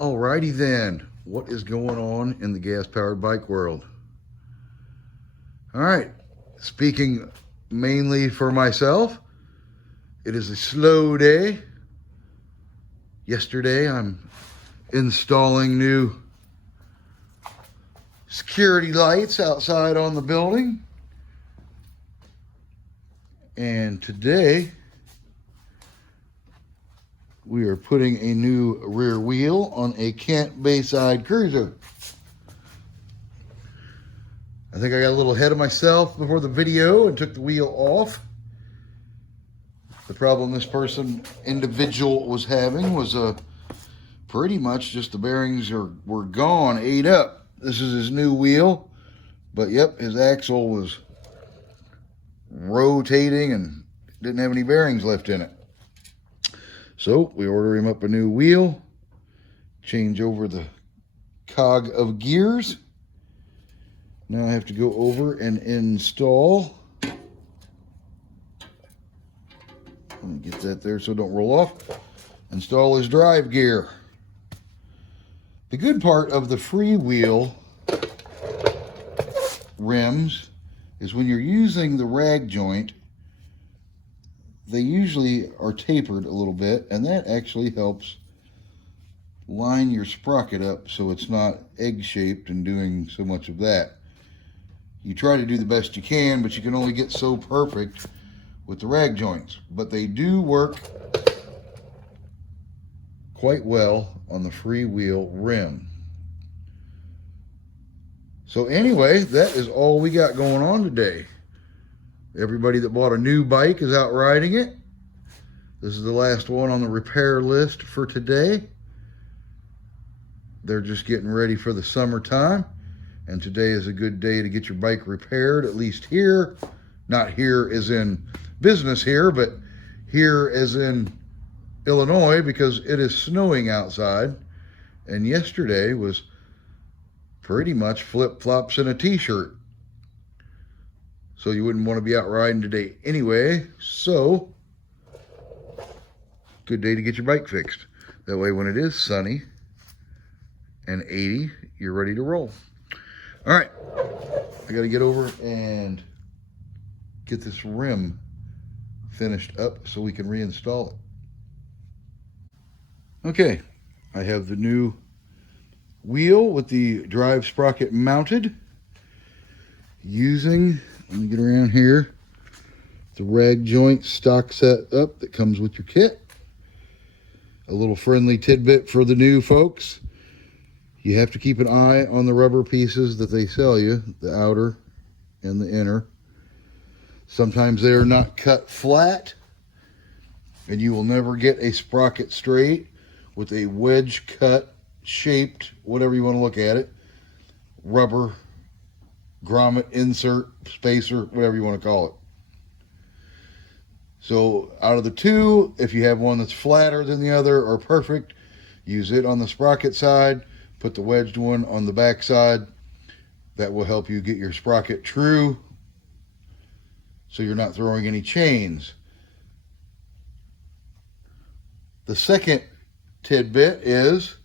Alrighty then, what is going on in the gas-powered bike world? All right, speaking mainly for myself, it is a slow day. Yesterday, I'm installing new security lights outside on the building. And today, we are putting a new rear wheel on a Kent Bayside Cruiser. I think I got a little ahead of myself before the video and took the wheel off. The problem this individual was having was pretty much just the bearings were gone, ate up. This is his new wheel, but yep, his axle was rotating and didn't have any bearings left in it. So we order him up a new wheel, change over the cog of gears. Now I have to go over and install. Let me get that there so it don't roll off. Install his drive gear. The good part of the freewheel rims is when you're using the rag joint, they usually are tapered a little bit, and that actually helps line your sprocket up so it's not egg-shaped and doing so much of that. You try to do the best you can, but you can only get so perfect with the rag joints. But they do work quite well on the freewheel rim. So anyway, that is all we got going on today. Everybody that bought a new bike is out riding it. This is the last one on the repair list for today. They're just getting ready for the summertime. And today is a good day to get your bike repaired, at least here. Not here as in business here, but here as in Illinois, because it is snowing outside. And yesterday was pretty much flip-flops and a t-shirt. So you wouldn't want to be out riding today anyway. So, good day to get your bike fixed. That way when it is sunny and 80, you're ready to roll. All right, I got to get over and get this rim finished up so we can reinstall it. Okay, I have the new wheel with the drive sprocket mounted using, let me get around here, the rag joint stock set up that comes with your kit. A little friendly tidbit for the new folks. You have to keep an eye on the rubber pieces that they sell you, the outer and the inner. Sometimes they are not cut flat, and you will never get a sprocket straight with a wedge cut, shaped, whatever you want to look at it, rubber grommet insert, spacer, whatever you want to call it. So out of the two, if you have one that's flatter than the other or perfect, use it on the sprocket side, put the wedged one on the back side. That will help you get your sprocket true so you're not throwing any chains. The second tidbit is,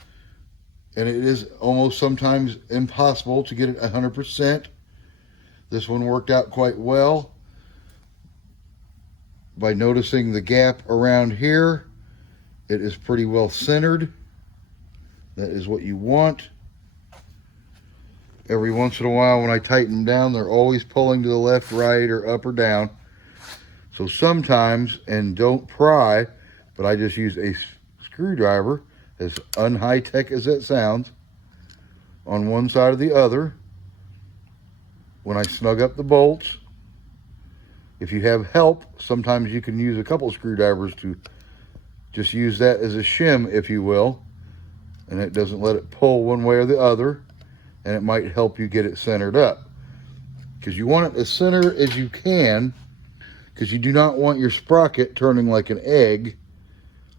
and it is almost sometimes impossible to get it 100%. This one worked out quite well by noticing the gap around here. It is pretty well centered. That is what you want. Every once in a while when I tighten them down, they're always pulling to the left, right, or up or down. So sometimes, and don't pry, but I just use a screwdriver, as un-high-tech as that sounds, on one side or the other. When I snug up the bolts, if you have help, sometimes you can use a couple of screwdrivers to just use that as a shim, if you will, and it doesn't let it pull one way or the other, and it might help you get it centered up. Because you want it as center as you can, because you do not want your sprocket turning like an egg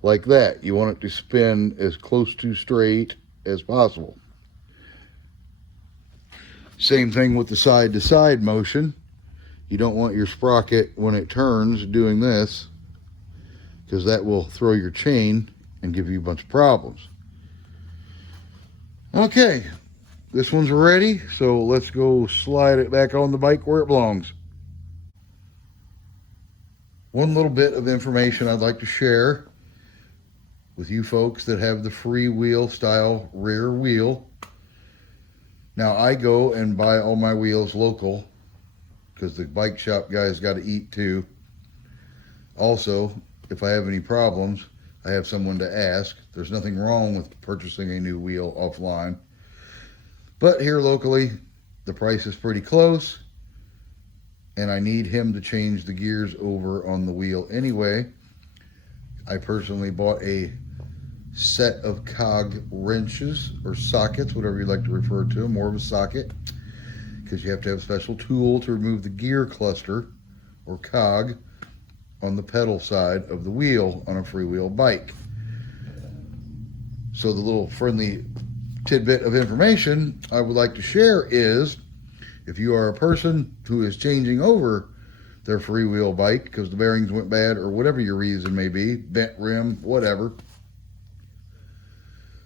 like that. You want it to spin as close to straight as possible. Same thing with the side-to-side motion. You don't want your sprocket, when it turns, doing this, because that will throw your chain and give you a bunch of problems. Okay, this one's ready, so let's go slide it back on the bike where it belongs. One little bit of information I'd like to share with you folks that have the freewheel style rear wheel. Now, I go and buy all my wheels local because the bike shop guys got to eat too. Also, if I have any problems, I have someone to ask. There's nothing wrong with purchasing a new wheel offline. But here locally, the price is pretty close, and I need him to change the gears over on the wheel anyway. I personally bought a set of cog wrenches or sockets, whatever you like to refer to them, more of a socket, because you have to have a special tool to remove the gear cluster or cog on the pedal side of the wheel on a freewheel bike. So the little friendly tidbit of information I would like to share is, if you are a person who is changing over their freewheel bike because the bearings went bad or whatever your reason may be, bent rim, whatever,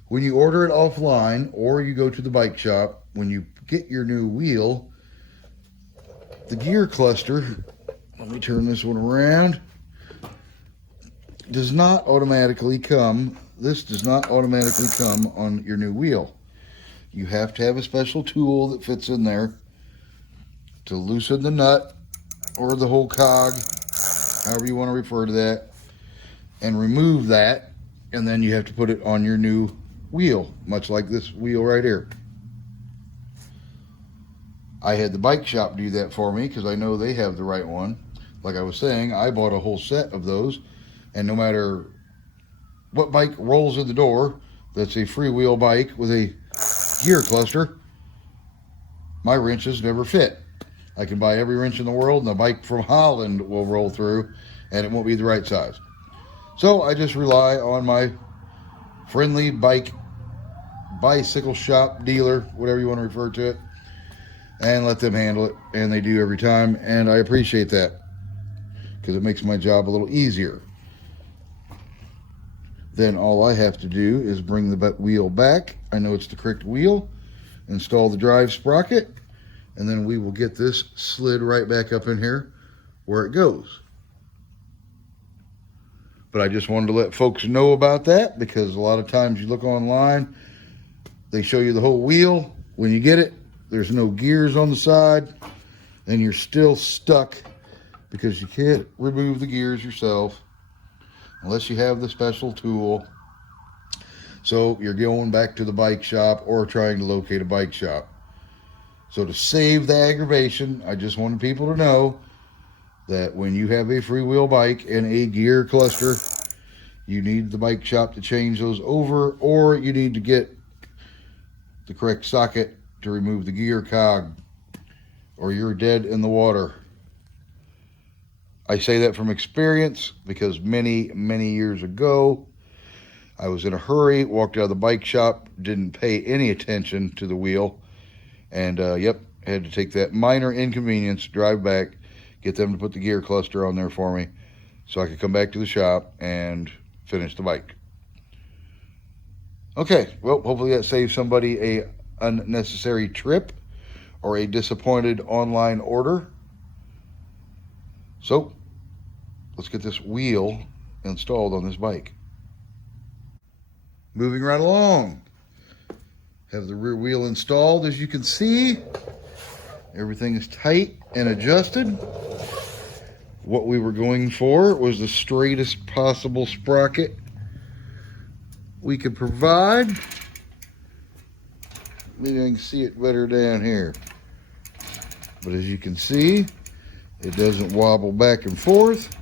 when you order it offline or you go to the bike shop, when you get your new wheel, the gear cluster, let me turn this one around, does not automatically come. This does not automatically come on your new wheel. You have to have a special tool that fits in there to loosen the nut or the whole cog, however you want to refer to that, and remove that, and then you have to put it on your new wheel, much like this wheel right here. I had the bike shop do that for me because I know they have the right one. Like I was saying, I bought a whole set of those, and no matter what bike rolls in the door that's a freewheel bike with a gear cluster, my wrenches never fit. I can buy every wrench in the world, and a bike from Holland will roll through, and it won't be the right size. So I just rely on my friendly bicycle shop dealer, whatever you want to refer to it, and let them handle it, and they do every time, and I appreciate that because it makes my job a little easier. Then all I have to do is bring the wheel back. I know it's the correct wheel, install the drive sprocket, and then we will get this slid right back up in here where it goes. But I just wanted to let folks know about that because a lot of times you look online, they show you the whole wheel. When you get it, there's no gears on the side, and you're still stuck because you can't remove the gears yourself unless you have the special tool. So you're going back to the bike shop or trying to locate a bike shop. So to save the aggravation, I just wanted people to know that when you have a freewheel bike and a gear cluster, you need the bike shop to change those over, or you need to get the correct socket to remove the gear cog, or you're dead in the water. I say that from experience because many, many years ago, I was in a hurry, walked out of the bike shop, didn't pay any attention to the wheel, and had to take that minor inconvenience, drive back, get them to put the gear cluster on there for me so I could come back to the shop and finish the bike. Okay, well, hopefully that saves somebody a unnecessary trip or a disappointed online order. So let's get this wheel installed on this bike. Moving right along. Have the rear wheel installed. As you can see, everything is tight and adjusted. What we were going for was the straightest possible sprocket we could provide. Maybe I can see it better down here. But as you can see, it doesn't wobble back and forth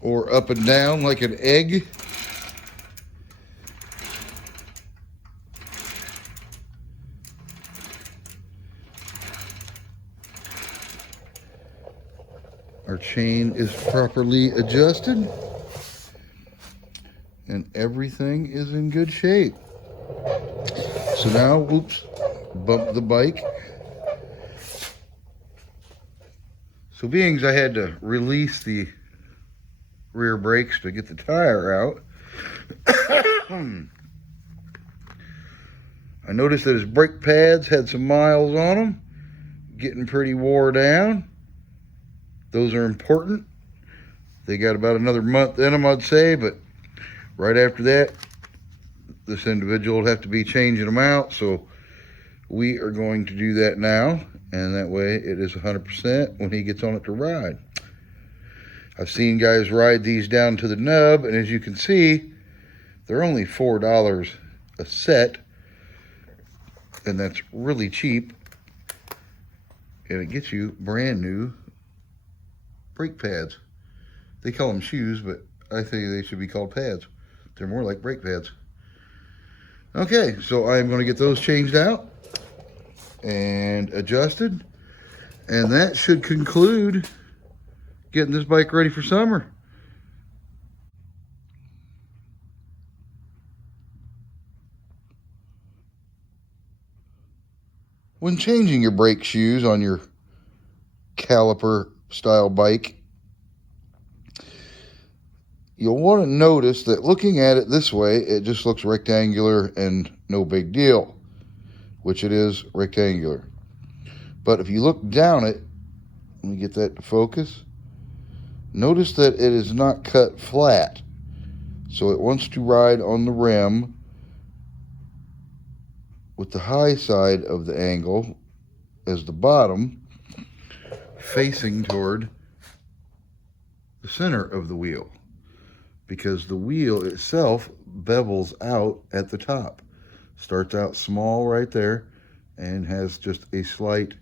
or up and down like an egg. Our chain is properly adjusted and everything is in good shape. So now, whoops, bump the bike. So being as I had to release the rear brakes to get the tire out, I noticed that his brake pads had some miles on them, getting pretty wore down. Those are important. They got about another month in them, I'd say, but right after that, this individual will have to be changing them out. So we are going to do that now, and that way it is 100% when he gets on it to ride. I've seen guys ride these down to the nub, and as you can see, they're only $4 a set, and that's really cheap, and it gets you brand new brake pads. They call them shoes, but I think they should be called pads. They're more like brake pads. Okay, so I'm going to get those changed out and adjusted, and that should conclude getting this bike ready for summer. When changing your brake shoes on your caliper style bike, you'll want to notice that looking at it this way, it just looks rectangular and no big deal, which it is rectangular. But if you look down it, let me get that to focus, notice that it is not cut flat. So it wants to ride on the rim with the high side of the angle as the bottom, facing toward the center of the wheel, because the wheel itself bevels out at the top. Starts out small right there and has just a slight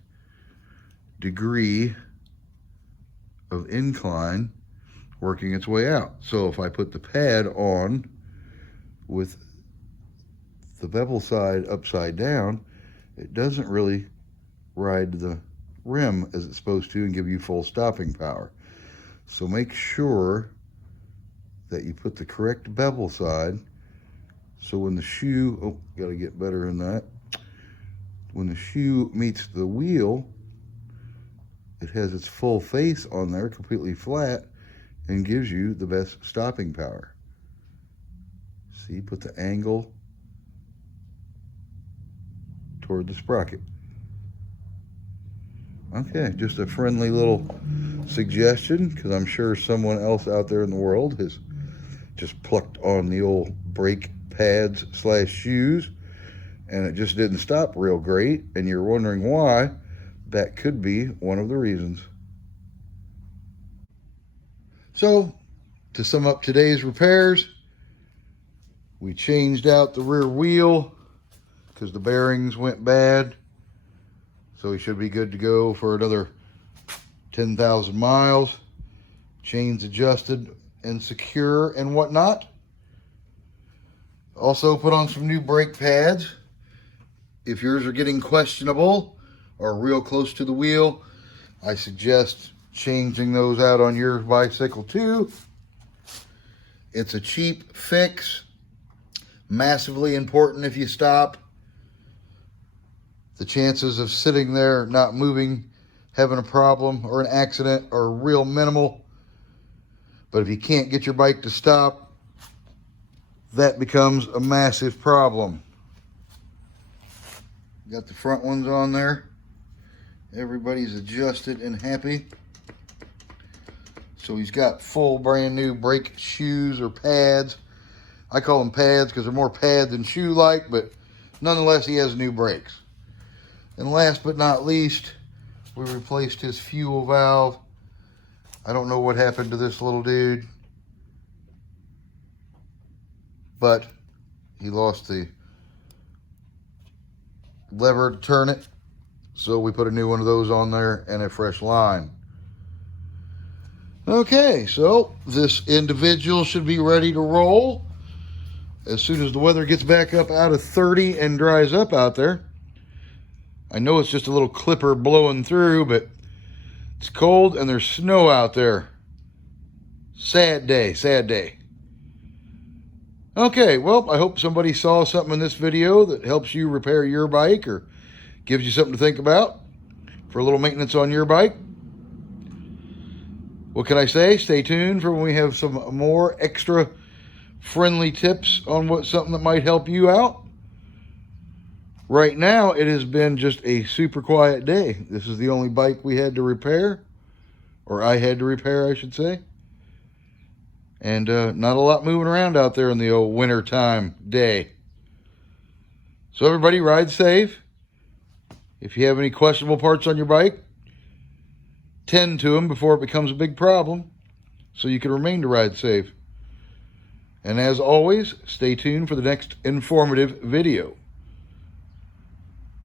degree of incline working its way out. So if I put the pad on with the bevel side upside down, it doesn't really ride the rim as it's supposed to and give you full stopping power. So make sure that you put the correct bevel side, so when the shoe, oh, gotta get better in that, when the shoe meets the wheel, it has its full face on there, completely flat, and gives you the best stopping power. See, put the angle toward the sprocket. Okay, just a friendly little suggestion, because I'm sure someone else out there in the world has just plucked on the old brake pads / shoes, and it just didn't stop real great, and you're wondering why. That could be one of the reasons. So, to sum up today's repairs, we changed out the rear wheel because the bearings went bad. So we should be good to go for another 10,000 miles. Chains adjusted and secure and whatnot. Also put on some new brake pads. If yours are getting questionable or real close to the wheel, I suggest changing those out on your bicycle too. It's a cheap fix, massively important if you stop. The chances of sitting there not moving, having a problem or an accident are real minimal. But if you can't get your bike to stop, that becomes a massive problem. Got the front ones on there. Everybody's adjusted and happy. So he's got full brand new brake shoes or pads. I call them pads because they're more pad than shoe-like, but nonetheless he has new brakes. And last but not least, we replaced his fuel valve. I don't know what happened to this little dude, but he lost the lever to turn it. So we put a new one of those on there and a fresh line. Okay, so this individual should be ready to roll as soon as the weather gets back up out of 30 and dries up out there. I know it's just a little clipper blowing through, but it's cold and there's snow out there. Sad day, sad day. Okay, well, I hope somebody saw something in this video that helps you repair your bike or gives you something to think about for a little maintenance on your bike. What can I say? Stay tuned for when we have some more extra friendly tips on something that might help you out. Right now, it has been just a super quiet day. This is the only bike we had to repair, or I had to repair, I should say. And not a lot moving around out there in the old winter time day. So everybody, ride safe. If you have any questionable parts on your bike, tend to them before it becomes a big problem, so you can remain to ride safe. And as always, stay tuned for the next informative video.